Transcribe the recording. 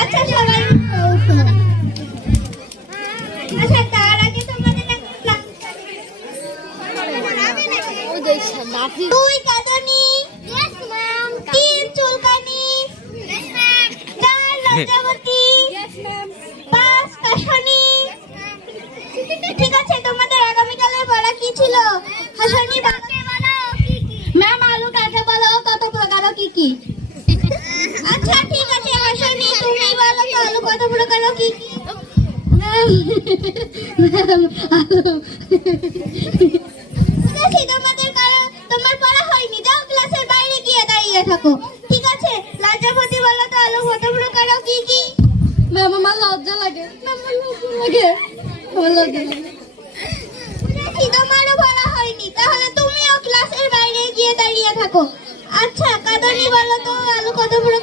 আচ্ছা সবাই আচ্ছা তার আগে তোমাদের দুই কাঁদুনি, তিন চুলকানি, চার লজ্জাবতী, পাঁচ কাশনি। ঠিক আছে, তোমাদের আগামীকালের পড়া কি ছিল? হাসনি ম্যাম, আলু কাকে বলো, কত প্রকার কি কি? আচ্ছা ঠিক আছে হাসনি, তুমি বলো তো আলু কত প্রকার কি কি? তোমার পড়া হয়নি, যাও ক্লাসের বাইরে গিয়ে দাঁড়িয়ে থাকো। ঠিক আছে, লজ্জাবতী বলো তো আলু কত প্রকার কি কি? ম্যাম আমার লজ্জা লাগে, তোমারও পড়া হয়নি, তাহলে তুমিও ক্লাসের বাইরে গিয়ে দাঁড়িয়ে থাকো। আচ্ছা কাঁদুনি বলো তো আলু কত প্রকার?